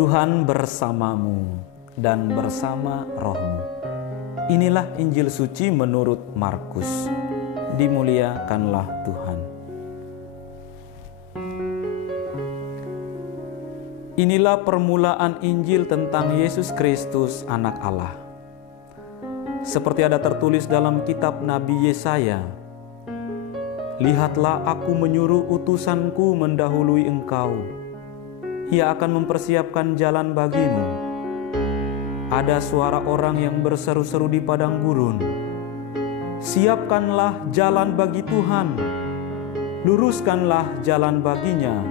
Tuhan bersamamu dan bersama rohmu. Inilah Injil suci menurut Markus. Dimuliakanlah Tuhan. Inilah permulaan Injil tentang Yesus Kristus, Anak Allah. Seperti ada tertulis dalam kitab Nabi Yesaya, "Lihatlah, aku menyuruh utusanku mendahului engkau. Ia akan mempersiapkan jalan bagimu." Ada suara orang yang berseru-seru di padang gurun, "Siapkanlah jalan bagi Tuhan, luruskanlah jalan baginya."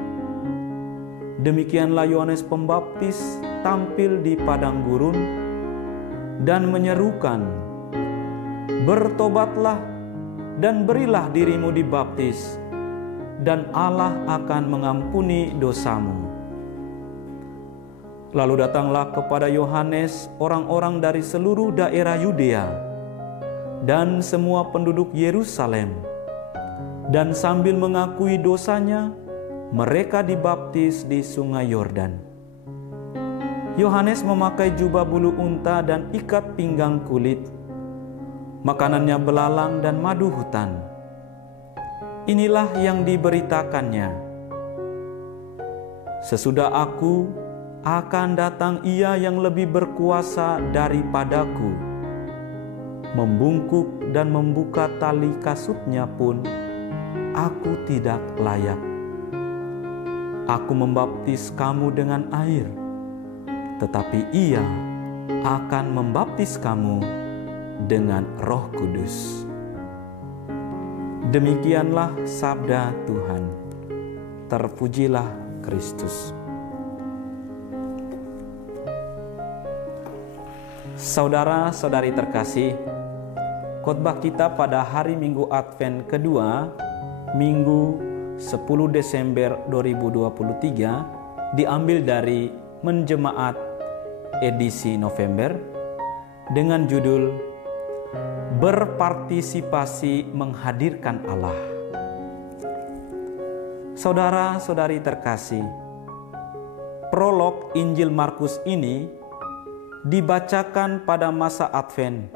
Demikianlah Yohanes Pembaptis tampil di padang gurun dan menyerukan, "Bertobatlah dan berilah dirimu dibaptis, dan Allah akan mengampuni dosamu." Lalu datanglah kepada Yohanes orang-orang dari seluruh daerah Yudea dan semua penduduk Yerusalem, dan sambil mengakui dosanya, mereka dibaptis di Sungai Yordan. Yohanes memakai jubah bulu unta dan ikat pinggang kulit. Makanannya belalang dan madu hutan. Inilah yang diberitakannya, "Sesudah aku, akan datang Ia yang lebih berkuasa daripadaku. Membungkuk dan membuka tali kasutnya pun aku tidak layak. Aku membaptis kamu dengan air, tetapi Ia akan membaptis kamu dengan Roh Kudus." Demikianlah sabda Tuhan. Terpujilah Kristus. Saudara-saudari terkasih, khotbah kita pada hari Minggu Advent kedua, Minggu 10 Desember 2023, diambil dari Menjemaat edisi November dengan judul "Berpartisipasi Menghadirkan Allah". Saudara-saudari terkasih, prolog Injil Markus ini dibacakan pada masa Advent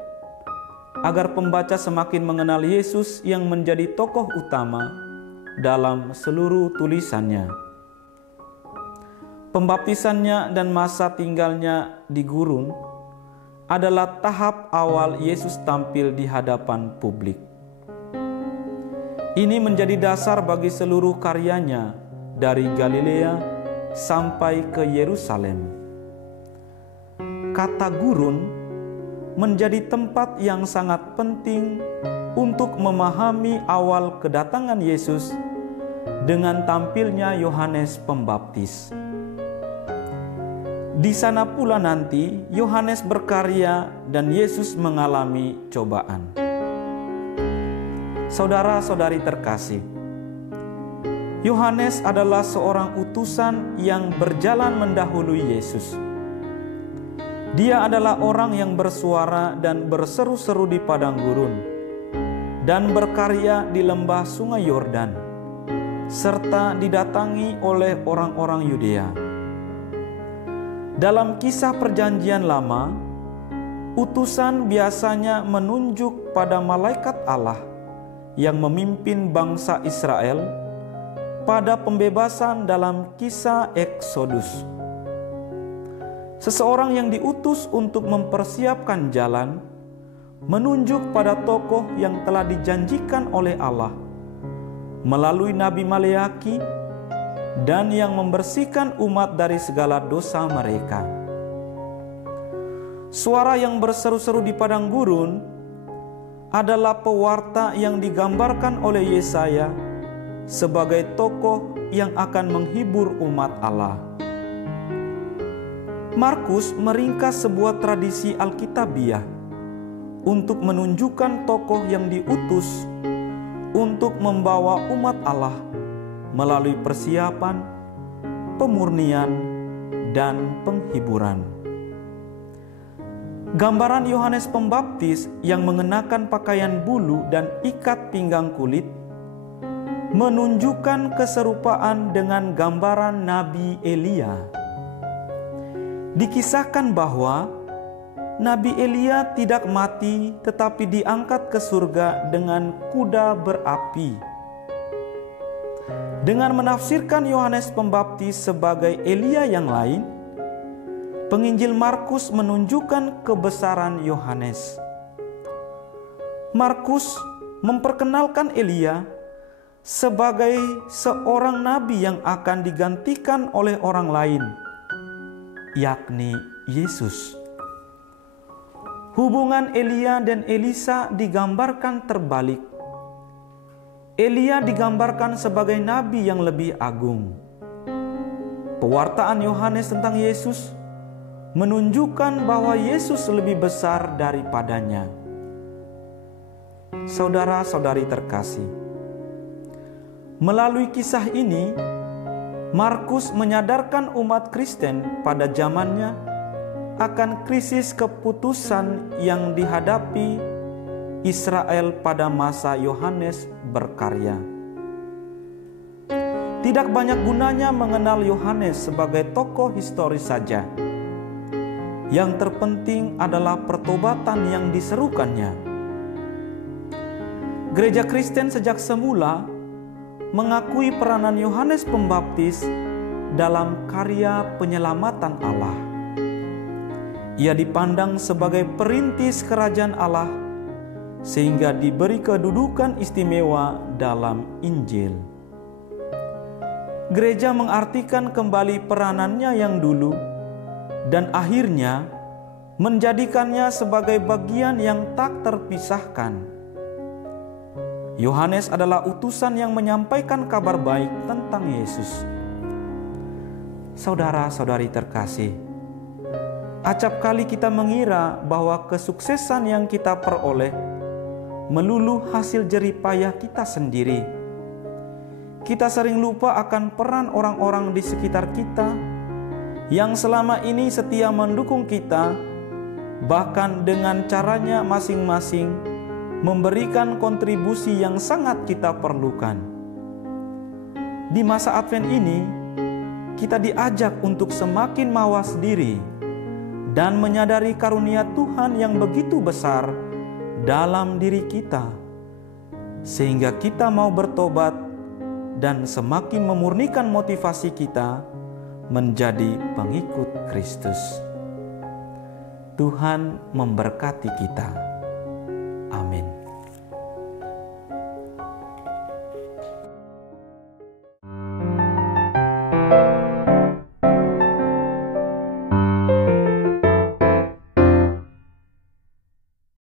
agar pembaca semakin mengenal Yesus yang menjadi tokoh utama dalam seluruh tulisannya. Pembaptisannya dan masa tinggalnya di gurun adalah tahap awal Yesus tampil di hadapan publik. Ini menjadi dasar bagi seluruh karyanya dari Galilea sampai ke Yerusalem. Kata gurun menjadi tempat yang sangat penting untuk memahami awal kedatangan Yesus dengan tampilnya Yohanes Pembaptis. Di sana pula nanti Yohanes berkarya dan Yesus mengalami cobaan. Saudara-saudari terkasih, Yohanes adalah seorang utusan yang berjalan mendahului Yesus. Dia adalah orang yang bersuara dan berseru-seru di padang gurun dan berkarya di lembah Sungai Yordan, serta didatangi oleh orang-orang Yudea. Dalam kisah Perjanjian Lama, utusan biasanya menunjuk pada malaikat Allah yang memimpin bangsa Israel pada pembebasan dalam kisah Eksodus. Seseorang yang diutus untuk mempersiapkan jalan, menunjuk pada tokoh yang telah dijanjikan oleh Allah melalui Nabi Maleaki dan yang membersihkan umat dari segala dosa mereka. Suara yang berseru-seru di padang gurun adalah pewarta yang digambarkan oleh Yesaya sebagai tokoh yang akan menghibur umat Allah. Markus meringkas sebuah tradisi Alkitabiah untuk menunjukkan tokoh yang diutus untuk membawa umat Allah melalui persiapan, pemurnian, dan penghiburan. Gambaran Yohanes Pembaptis yang mengenakan pakaian bulu dan ikat pinggang kulit menunjukkan keserupaan dengan gambaran Nabi Elia. Dikisahkan bahwa Nabi Elia tidak mati tetapi diangkat ke surga dengan kuda berapi. Dengan menafsirkan Yohanes Pembaptis sebagai Elia yang lain, penginjil Markus menunjukkan kebesaran Yohanes. Markus memperkenalkan Elia sebagai seorang nabi yang akan digantikan oleh orang lain, yakni Yesus. Hubungan Elia dan Elisa digambarkan terbalik. Elia digambarkan sebagai nabi yang lebih agung. Pewartaan Yohanes tentang Yesus menunjukkan bahwa Yesus lebih besar daripadanya. Saudara-saudari terkasih, melalui kisah ini, Markus menyadarkan umat Kristen pada zamannya akan krisis keputusan yang dihadapi Israel pada masa Yohanes berkarya. Tidak banyak gunanya mengenal Yohanes sebagai tokoh historis saja. Yang terpenting adalah pertobatan yang diserukannya. Gereja Kristen sejak semula mengakui peranan Yohanes Pembaptis dalam karya penyelamatan Allah. Ia dipandang sebagai perintis kerajaan Allah sehingga diberi kedudukan istimewa dalam Injil. Gereja mengartikan kembali peranannya yang dulu dan akhirnya menjadikannya sebagai bagian yang tak terpisahkan. Yohanes adalah utusan yang menyampaikan kabar baik tentang Yesus. Saudara-saudari terkasih, acap kali kita mengira bahwa kesuksesan yang kita peroleh melulu hasil jerih payah kita sendiri. Kita sering lupa akan peran orang-orang di sekitar kita yang selama ini setia mendukung kita, bahkan dengan caranya masing-masing memberikan kontribusi yang sangat kita perlukan. Di masa Advent ini, kita diajak untuk semakin mawas diri dan menyadari karunia Tuhan yang begitu besar dalam diri kita, sehingga kita mau bertobat dan semakin memurnikan motivasi kita menjadi pengikut Kristus. Tuhan memberkati kita. Amin.